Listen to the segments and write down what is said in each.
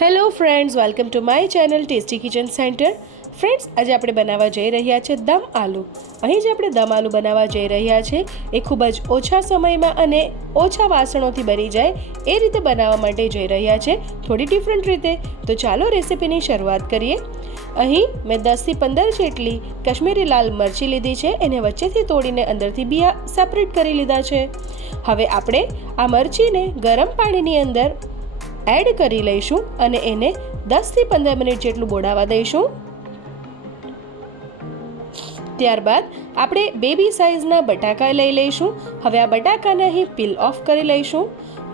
Hello friends, welcome to my channel tasty kitchen centre. Friends, આજે આપણે બનાવવા જઈ રહ્યા છે દમ આલુ. અહીં જે આપણે દમ આલુ બનાવવા જઈ રહ્યા છે, એ ખૂબ જ ઓછા સમયમાં અને ઓછા વાસણોથી બની જાય એ રીતે બનાવવા માટે જઈ રહ્યા છે, થોડી ડિફરન્ટ રીતે. તો ચાલો રેસીપીની શરૂઆત કરીએ. અહીં મેં દસથી પંદર જેટલી કશ્મીરી લાલ મરચી લીધી છે, એને વચ્ચેથી તોડીને અંદરથી બિયા સેપરેટ કરી લીધા છે. હવે આપણે આ મરચીને ગરમ પાણીની અંદર એડ કરી લઈશું અને એને દસથી પંદર મિનિટ જેટલું બોડાવા દઈશું. ત્યારબાદ આપણે બેબી સાઇઝના બટાકા લઈ લઈશું. હવે આ બટાકાને અહીં પીલ ઓફ કરી લઈશું.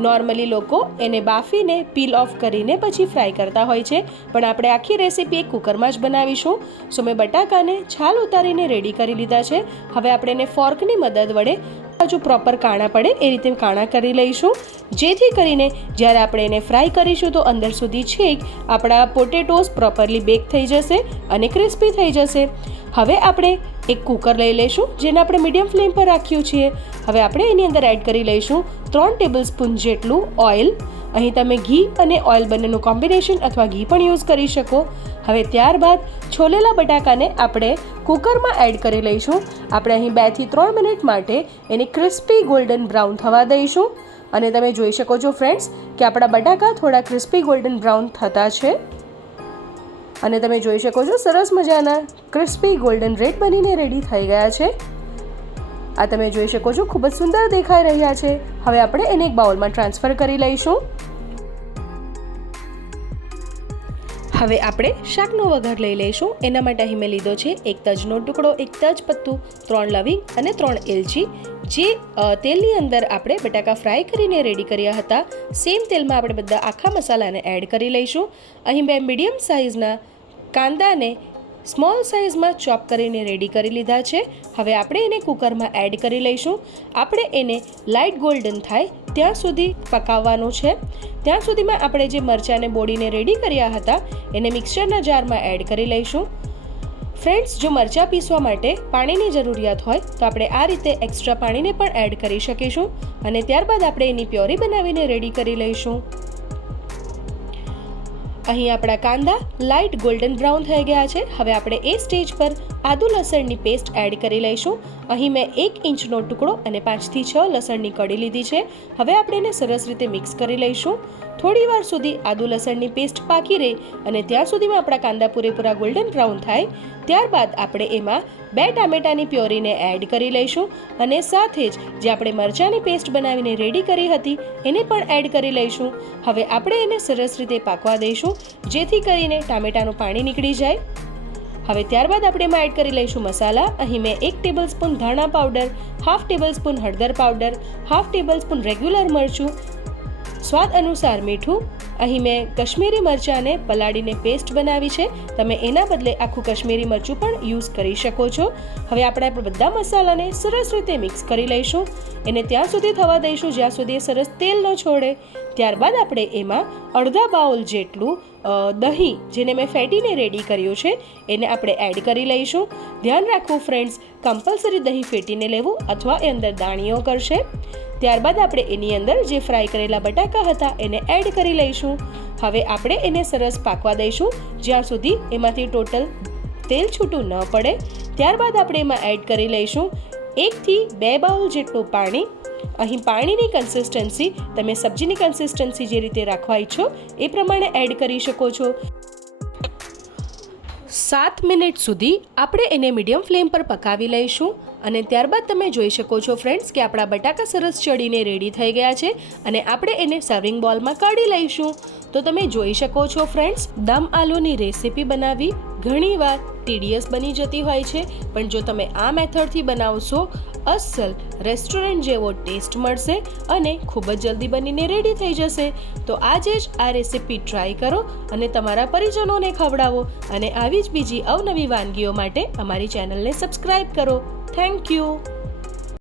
નોર્મલી લોકો એને બાફીને પીલ ઓફ કરીને પછી ફ્રાય કરતા હોય છે, પણ આપણે આખી રેસીપી એક કુકરમાં જ બનાવીશું. સો મેં બટાકાને છાલ ઉતારીને રેડી કરી લીધા છે. હવે આપણે એને ફોર્કની મદદ વડે બાજુ પ્રોપર કાણા પડે, એ રીતે કાણા કરી લઈશું. જેથી કરીને જ્યારે આપણે એને ફ્રાય કરીશું, તો અંદર સુધી છેક આપણા પોટેટોસ પ્રોપરલી બેક થઈ જશે અને ક્રિસ્પી થઈ જશે. હવે આપણે એક કુકર લઈ લઈશું, જેને આપણે મીડિયમ ફ્લેમ પર રાખ્યું છીએ હવે આપણે એની અંદર એડ કરી લઈશું ત્રણ ટેબલ સ્પૂન જેટલું ઓઇલ અહીં તમે ઘી અને ઓઇલ બંનેનું કોમ્બિનેશન અથવા ઘી પણ યુઝ કરી શકો. હવે ત્યારબાદ છોલેલા બટાકાને આપણે કુકરમાં એડ કરી લઈશું. આપણે અહીં બેથી ત્રણ મિનિટ માટે એને ક્રિસ્પી ગોલ્ડન બ્રાઉન થવા દઈશું. અને તમે જોઈ શકો છો ફ્રેન્ડ્સ કે આપણા બટાકા થોડા ક્રિસ્પી ગોલ્ડન બ્રાઉન થતા છે. અને તમે જોઈ શકો છો સરસ મજાના ક્રિસ્પી ગોલ્ડન રેડ બનીને રેડી થઈ ગયા છે. આ તમે જોઈ શકો છો ખૂબ જ સુંદર દેખાઈ રહ્યા છે. હવે આપણે એને એક બાઉલમાં ટ્રાન્સફર કરી લઈશું. હવે આપણે શાકનો વઘાર લઈ લઈશું. એના માટે અહીં મેં લીધો છે એક તજનો ટુકડો, એક તજ પત્તું, ત્રણ લવિંગ અને ત્રણ એલચી. જે તેલની અંદર આપણે બટાકા ફ્રાય કરીને રેડી કર્યા હતા. સેમ તેલમાં આપણે બધા આખા મસાલાને એડ કરી લઈશું. અહીં બે મીડિયમ સાઇઝના કાંદાને સ્મોલ સાઇઝમાં ચોપ કરીને રેડી કરી લીધા છે. હવે આપણે એને કુકરમાં એડ કરી લઈશું. આપણે એને લાઇટ ગોલ્ડન થાય ત્યાં સુધી પકાવવાનું છે. ત્યાં સુધીમાં આપણે જે મરચાંને બોડીને રેડી કર્યા હતા, એને મિક્સરના જારમાં એડ કરી લઈશું. ફ્રેન્ડ્સ જો મરચાં પીસવા માટે પાણીની જરૂરિયાત હોય, તો આપણે આ રીતે એક્સ્ટ્રા પાણીને પણ એડ કરી શકીશું અને ત્યારબાદ આપણે એની પ્યોરી બનાવીને રેડી કરી લઈશું. અહીં આપણા કાંદા લાઇટ ગોલ્ડન બ્રાઉન થઈ ગયા છે. હવે આપણે એ સ્ટેજ પર આદુ લસણની પેસ્ટ એડ કરી લઈશું. અહીં મેં એક ઇંચનો ટુકડો અને પાંચથી છ લસણની કડી લીધી છે. હવે આપણે એને સરસ રીતે મિક્સ કરી લઈશું. થોડી વાર સુધી આદુ લસણની પેસ્ટ પાકી રહે અને ત્યાં સુધીમાં આપણા કાંદા પૂરેપૂરા ગોલ્ડન બ્રાઉન થાય. ત્યારબાદ આપણે એમાં બે ટામેટાની પ્યોરીને એડ કરી લઈશું અને સાથે જ જે આપણે મરચાંની પેસ્ટ બનાવીને રેડી કરી હતી, એને પણ એડ કરી લઈશું. હવે આપણે એને સરસ રીતે પાકવા દઈશું, જેથી કરીને ટામેટાનું પાણી નીકળી જાય. હવે ત્યારબાદ આપણે એમાં એડ કરી લઈશું મસાલા. અહીં મેં એક ટેબલ સ્પૂન ધાણા પાવડર હાફ ટેબલ સ્પૂન હળદર powder half tablespoon regular મરચું, સ્વાદ અનુસાર મીઠું. અહીં મેં કશ્મીરી મરચાંને પલાળીને પેસ્ટ બનાવી છે. તમે એના બદલે આખું કશ્મીરી મરચું પણ યુઝ કરી શકો છો. હવે આપણે બધા મસાલાને સરસ રીતે મિક્સ કરી લઈશું. એને ત્યાં સુધી થવા દઈશું, જ્યાં સુધી સરસ તેલ ન છોડે. ત્યારબાદ આપણે એમાં અડધા બાઉલ જેટલું દહીં જેને મેં ફેટીને રેડી કર્યું છે, એને આપણે એડ કરી લઈશું. ધ્યાન રાખવું ફ્રેન્ડ્સ કમ્પલસરી દહીં ફેટીને લેવું અથવા એ અંદર દાણીઓ કરશે. ત્યારબાદ આપણે એની અંદર જે ફ્રાય કરેલા બટાકા હતા, એને એડ કરી લઈશું. હવે આપણે એને સરસ પાકવા દઈશું, જ્યાં સુધી એમાંથી ટોટલ તેલ છૂટું ન પડે. ત્યારબાદ આપણે એમાં એડ કરી લઈશું, એકથી બે બાઉલ જેટલું પાણી અહીં પાણીની કન્સિસ્ટન્સી તમે સબ્જીની કન્સિસ્ટન્સી જે રીતે રાખવા ઈચ્છો એ પ્રમાણે એડ કરી શકો છો. સાત મિનિટ સુધી આપણે એને મીડિયમ ફ્લેમ પર પકાવી લઈશું અને ત્યારબાદ તમે જોઈ શકો છો ફ્રેન્ડ્સ કે આપણા બટાકા સરસ ચડીને રેડી થઈ ગયા છે અને આપણે એને સર્વિંગ બોલમાં કાઢી લઈશું. તો તમે જોઈ શકો છો ફ્રેન્ડ્સ દમ આલુની રેસીપી બનાવી ઘણીવાર ટીડિયસ બની જતી હોય છે. પણ જો તમે આ મેથડથી બનાવશો, અસલ રેસ્ટોરન્ટ જેવો ટેસ્ટ મળશે અને ખૂબ જ જલ્દી બનીને રેડી થઈ જશે. તો આજે જ આ રેસીપી ટ્રાય કરો અને તમારા પરિજનોને ખવડાવો અને આવી જ બીજી અવનવી વાનગીઓ માટે અમારી ચેનલને સબસ્ક્રાઈબ કરો. Thank you